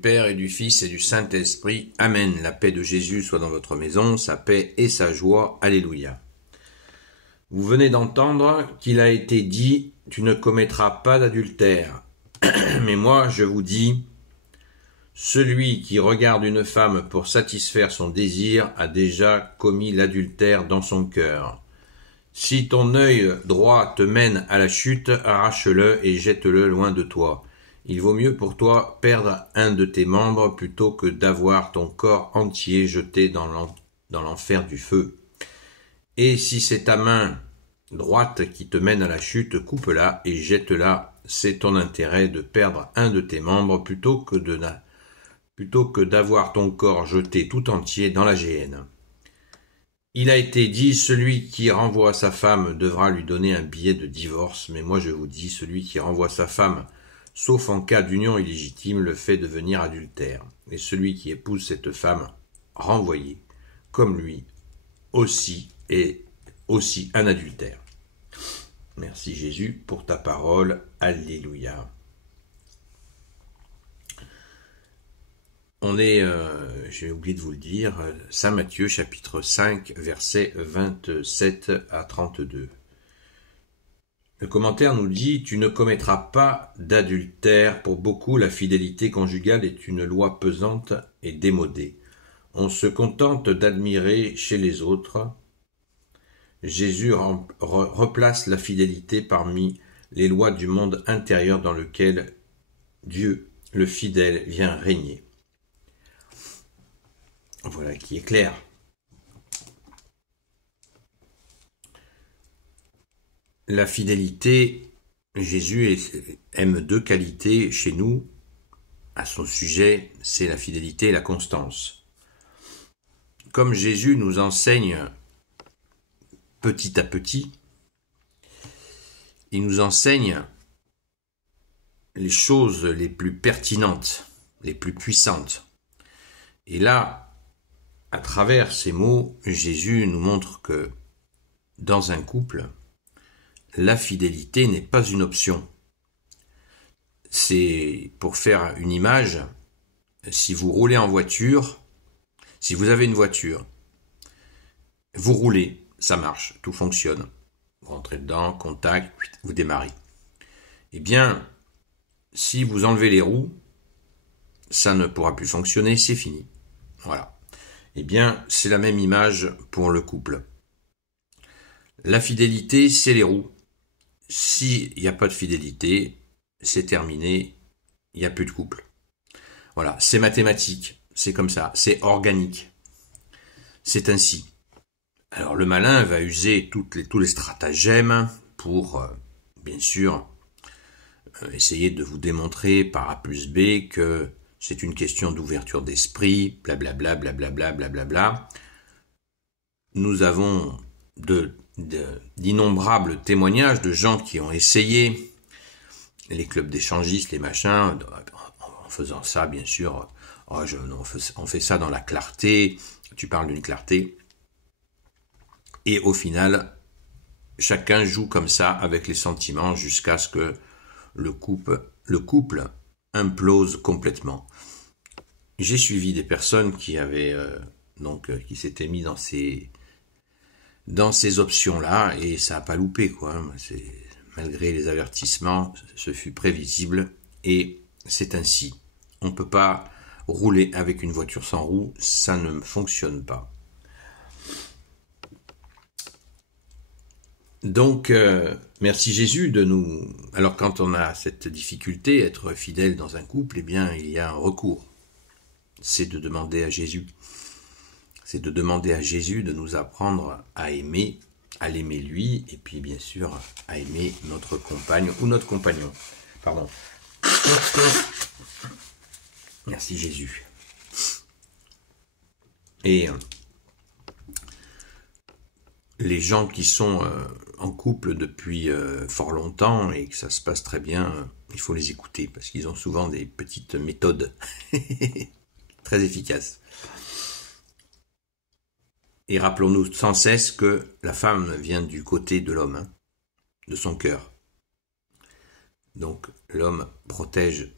Père et du Fils et du Saint-Esprit. Amen. La paix de Jésus soit dans votre maison, sa paix et sa joie. Alléluia. Vous venez d'entendre qu'il a été dit « Tu ne commettras pas d'adultère ». Mais moi, je vous dis, celui qui regarde une femme pour satisfaire son désir a déjà commis l'adultère dans son cœur. Si ton œil droit te mène à la chute, arrache-le et jette-le loin de toi. Il vaut mieux pour toi perdre un de tes membres plutôt que d'avoir ton corps entier jeté dans l'enfer du feu. Et si c'est ta main droite qui te mène à la chute, coupe-la et jette-la. C'est ton intérêt de perdre un de tes membres plutôt que d'avoir ton corps jeté tout entier dans la géhenne. Il a été dit, celui qui renvoie sa femme devra lui donner un billet de divorce, mais moi je vous dis, celui qui renvoie sa femme, sauf en cas d'union illégitime, le fait devenir adultère. Et celui qui épouse cette femme renvoyée, comme lui, aussi est aussi un adultère. Merci Jésus pour ta parole. Alléluia. On est, j'ai oublié de vous le dire, Saint Matthieu chapitre 5, versets 27 à 32. Le commentaire nous dit « Tu ne commettras pas d'adultère. Pour beaucoup, la fidélité conjugale est une loi pesante et démodée. On se contente d'admirer chez les autres. » Jésus replace la fidélité parmi les lois du monde intérieur dans lequel Dieu, le fidèle, vient régner. Voilà qui est clair. La fidélité, Jésus aime deux qualités chez nous, à son sujet, c'est la fidélité et la constance. Comme Jésus nous enseigne petit à petit, il nous enseigne les choses les plus pertinentes, les plus puissantes. Et là, à travers ces mots, Jésus nous montre que dans un couple, la fidélité n'est pas une option. C'est, pour faire une image, si vous roulez en voiture, si vous avez une voiture, vous roulez, ça marche, tout fonctionne. Vous rentrez dedans, contact, vous démarrez. Eh bien, si vous enlevez les roues, ça ne pourra plus fonctionner, c'est fini. Voilà. Eh bien, c'est la même image pour le couple. La fidélité, c'est les roues. S'il n'y a pas de fidélité, c'est terminé, il n'y a plus de couple. Voilà, c'est mathématique, c'est comme ça, c'est organique. C'est ainsi. Alors le malin va user tous les stratagèmes pour, bien sûr, essayer de vous démontrer par A plus B que c'est une question d'ouverture d'esprit, blablabla, blablabla, blablabla. Nous avons d'innombrables témoignages de gens qui ont essayé, les clubs d'échangistes, les machins, en faisant ça, bien sûr, on fait ça dans la clarté, tu parles d'une clarté, et au final, chacun joue comme ça avec les sentiments jusqu'à ce que le couple implose complètement. J'ai suivi des personnes qui avaient qui s'étaient mis dans ces options-là et ça n'a pas loupé quoi. Malgré les avertissements, ce fut prévisible et c'est ainsi. On ne peut pas rouler avec une voiture sans roue, ça ne fonctionne pas. Donc, merci Jésus de nous... Alors quand on a cette difficulté, être fidèle dans un couple, eh bien il y a un recours. C'est de demander à Jésus. C'est de demander à Jésus de nous apprendre à l'aimer lui, et puis bien sûr à aimer notre compagne ou notre compagnon. Pardon. Merci Jésus. Et les gens qui sont en couple depuis fort longtemps et que ça se passe très bien, il faut les écouter parce qu'ils ont souvent des petites méthodes très efficaces. Et rappelons-nous sans cesse que la femme vient du côté de l'homme, de son cœur. Donc l'homme protège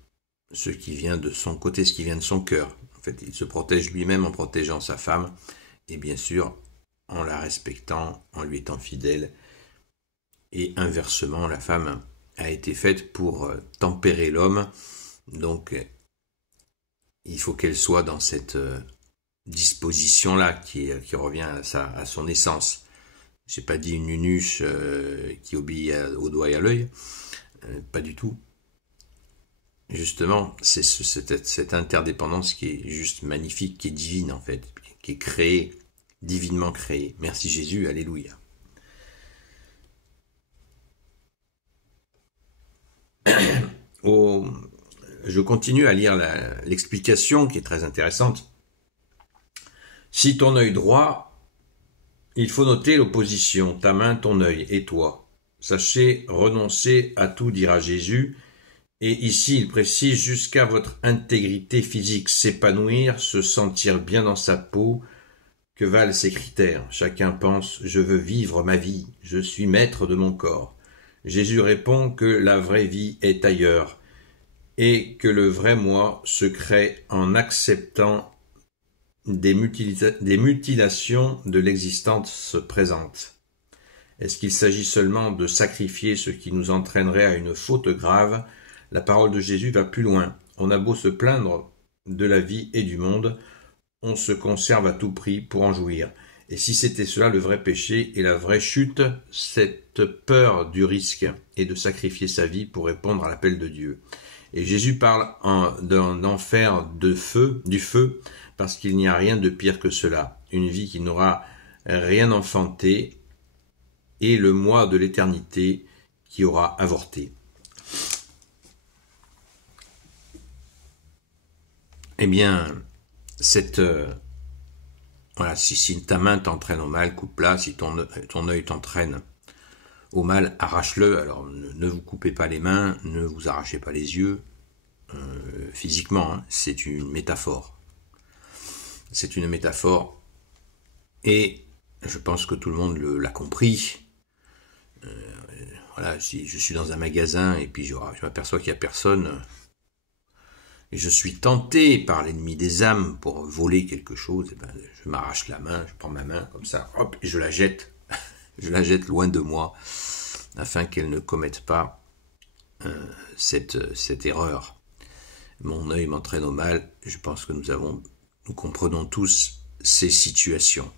ce qui vient de son côté, ce qui vient de son cœur. En fait, il se protège lui-même en protégeant sa femme, et bien sûr, en la respectant, en lui étant fidèle. Et inversement, la femme a été faite pour tempérer l'homme, donc il faut qu'elle soit dans cette disposition-là qui revient à son essence. J'ai pas dit une nunuche qui obéit au doigt et à l'œil, pas du tout. Justement, c'est cette interdépendance qui est juste magnifique, qui est divine en fait, qui est créée, divinement créée. Merci Jésus, alléluia. Je continue à lire l'explication qui est très intéressante. Si ton œil droit, il faut noter l'opposition, ta main, ton œil et toi. Sachez renoncer à tout, dira Jésus. Et ici, il précise jusqu'à votre intégrité physique, s'épanouir, se sentir bien dans sa peau. Que valent ces critères? Chacun pense, je veux vivre ma vie, je suis maître de mon corps. Jésus répond que la vraie vie est ailleurs et que le vrai moi se crée en acceptant des mutilations de l'existence présente. Est-ce qu'il s'agit seulement de sacrifier ce qui nous entraînerait à une faute grave? La parole de Jésus va plus loin. On a beau se plaindre de la vie et du monde, on se conserve à tout prix pour en jouir. Et si c'était cela le vrai péché et la vraie chute, cette peur du risque et de sacrifier sa vie pour répondre à l'appel de Dieu. Et Jésus parle d'un enfer du feu, parce qu'il n'y a rien de pire que cela. Une vie qui n'aura rien enfanté et le moi de l'éternité qui aura avorté. Eh bien, voilà, si ta main t'entraîne au mal, coupe-la. Si ton œil t'entraîne au mal, arrache-le. Alors, ne vous coupez pas les mains, ne vous arrachez pas les yeux. Physiquement, hein, c'est une métaphore. C'est une métaphore. Et je pense que tout le monde l'a compris. Voilà, si je suis dans un magasin et puis je m'aperçois qu'il n'y a personne, et je suis tenté par l'ennemi des âmes pour voler quelque chose, et ben, je m'arrache la main, je prends ma main comme ça, hop, et je la jette. Je la jette loin de moi, afin qu'elle ne commette pas cette erreur. Mon œil m'entraîne au mal. Je pense que nous comprenons tous ces situations.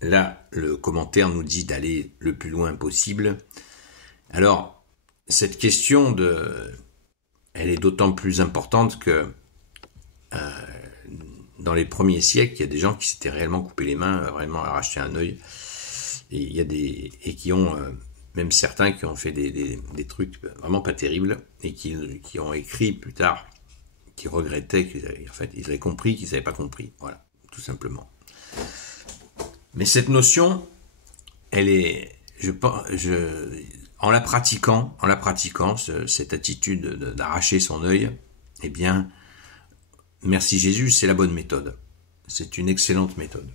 Là, le commentaire nous dit d'aller le plus loin possible. Alors, cette question elle est d'autant plus importante que dans les premiers siècles, il y a des gens qui s'étaient réellement coupé les mains, réellement arraché un œil, et qui ont même certains qui ont fait des trucs vraiment pas terribles et qui ont écrit plus tard, qui regrettaient ils avaient compris qu'ils n'avaient pas compris. Voilà, tout simplement. Mais cette notion, elle est, en la pratiquant, cette attitude d'arracher son œil, eh bien, merci Jésus, c'est la bonne méthode. C'est une excellente méthode.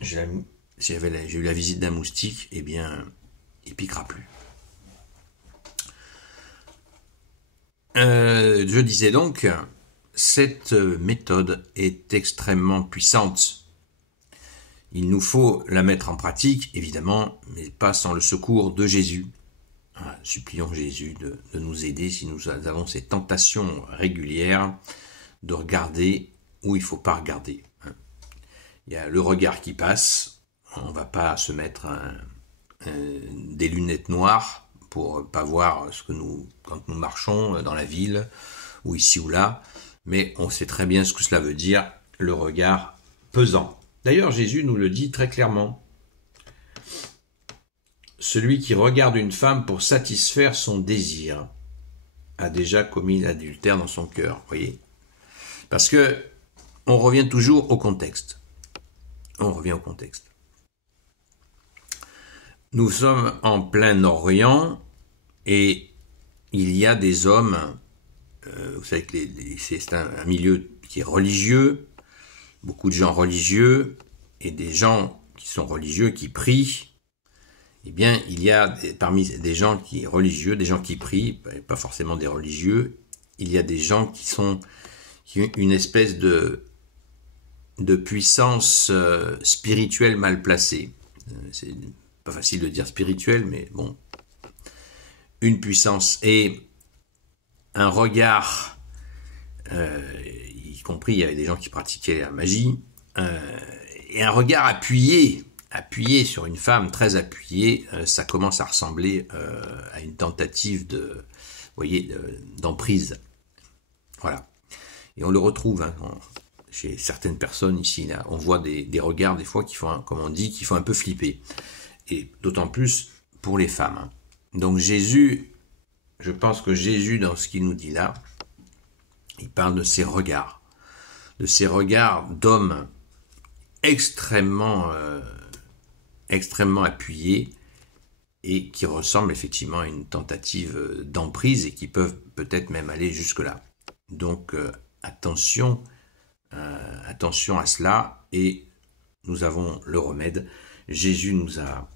J'ai eu la visite d'un moustique, eh bien, il piquera plus. Je disais donc, cette méthode est extrêmement puissante. Il nous faut la mettre en pratique, évidemment, mais pas sans le secours de Jésus. Supplions Jésus de nous aider si nous avons ces tentations régulières de regarder où il ne faut pas regarder. Il y a le regard qui passe, on ne va pas se mettre des lunettes noires pour ne pas voir quand nous marchons dans la ville, ou ici ou là, mais on sait très bien ce que cela veut dire, le regard pesant. D'ailleurs, Jésus nous le dit très clairement. Celui qui regarde une femme pour satisfaire son désir a déjà commis l'adultère dans son cœur, voyez. Parce que on revient toujours au contexte. On revient au contexte. Nous sommes en plein Orient et il y a des hommes, vous savez que c'est un milieu qui est religieux, beaucoup de gens religieux et des gens qui sont religieux, qui prient. eh bien, il y a parmi des gens qui religieux, des gens qui prient, pas forcément des religieux, il y a des gens qui ont une espèce de puissance spirituelle mal placée. C'est pas facile de dire spirituelle, mais bon, une puissance et un regard, y compris il y avait des gens qui pratiquaient la magie, et un regard appuyé sur une femme, très appuyé, ça commence à ressembler à une tentative d'emprise. Voilà. Et on le retrouve chez certaines personnes ici, là. On voit des regards des fois qui font, comme on dit, qui font un peu flipper. Et d'autant plus pour les femmes. Donc Jésus, je pense que Jésus, dans ce qu'il nous dit là, il parle de ses regards d'hommes extrêmement appuyés et qui ressemblent effectivement à une tentative d'emprise et qui peuvent peut-être même aller jusque-là. Donc attention à cela, et nous avons le remède. Jésus nous a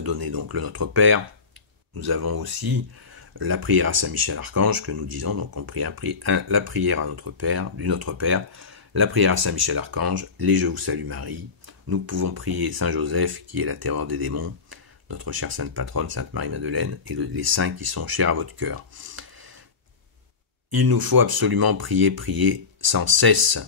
donné donc le Notre Père. Nous avons aussi la prière à Saint Michel Archange que nous disons, donc on prie la prière à Notre Père, du Notre Père, la prière à Saint Michel Archange, les Je vous salue Marie. Nous pouvons prier Saint Joseph qui est la terreur des démons, notre chère Sainte Patronne, Sainte Marie-Madeleine, et les saints qui sont chers à votre cœur. Il nous faut absolument prier sans cesse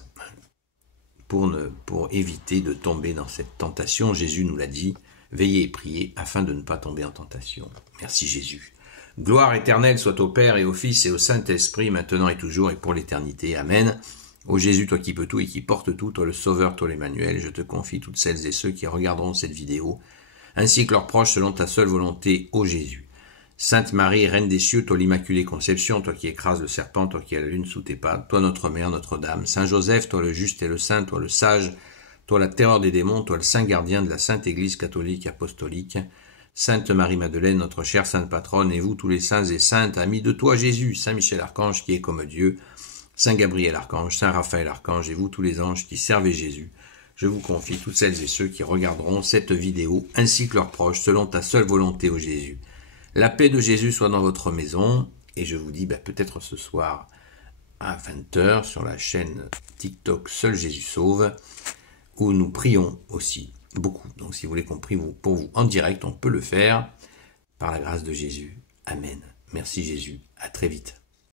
pour éviter de tomber dans cette tentation. Jésus nous l'a dit, veillez et priez afin de ne pas tomber en tentation. Merci Jésus. Gloire éternelle soit au Père et au Fils et au Saint-Esprit, maintenant et toujours et pour l'éternité. Amen. Ô Jésus, toi qui peux tout et qui portes tout, toi le Sauveur, toi l'Emmanuel, je te confie toutes celles et ceux qui regarderont cette vidéo, ainsi que leurs proches selon ta seule volonté, ô Jésus. Sainte Marie, Reine des cieux, toi l'Immaculée Conception, toi qui écrases le serpent, toi qui as la lune sous tes pas, toi notre Mère, Notre-Dame, Saint Joseph, toi le juste et le saint, toi le sage, toi la terreur des démons, toi le saint gardien de la Sainte Église catholique apostolique, Sainte Marie-Madeleine, notre chère Sainte Patronne, et vous tous les saints et saintes, amis de toi Jésus, Saint Michel Archange qui est comme Dieu, Saint Gabriel Archange, Saint Raphaël Archange, et vous tous les anges qui servez Jésus, je vous confie toutes celles et ceux qui regarderont cette vidéo, ainsi que leurs proches, selon ta seule volonté, ô Jésus. La paix de Jésus soit dans votre maison, et je vous dis peut-être ce soir à 20h sur la chaîne TikTok Seul Jésus Sauve, où nous prions aussi beaucoup. Donc si vous voulez qu'on prie pour vous en direct, on peut le faire par la grâce de Jésus. Amen. Merci Jésus. À très vite.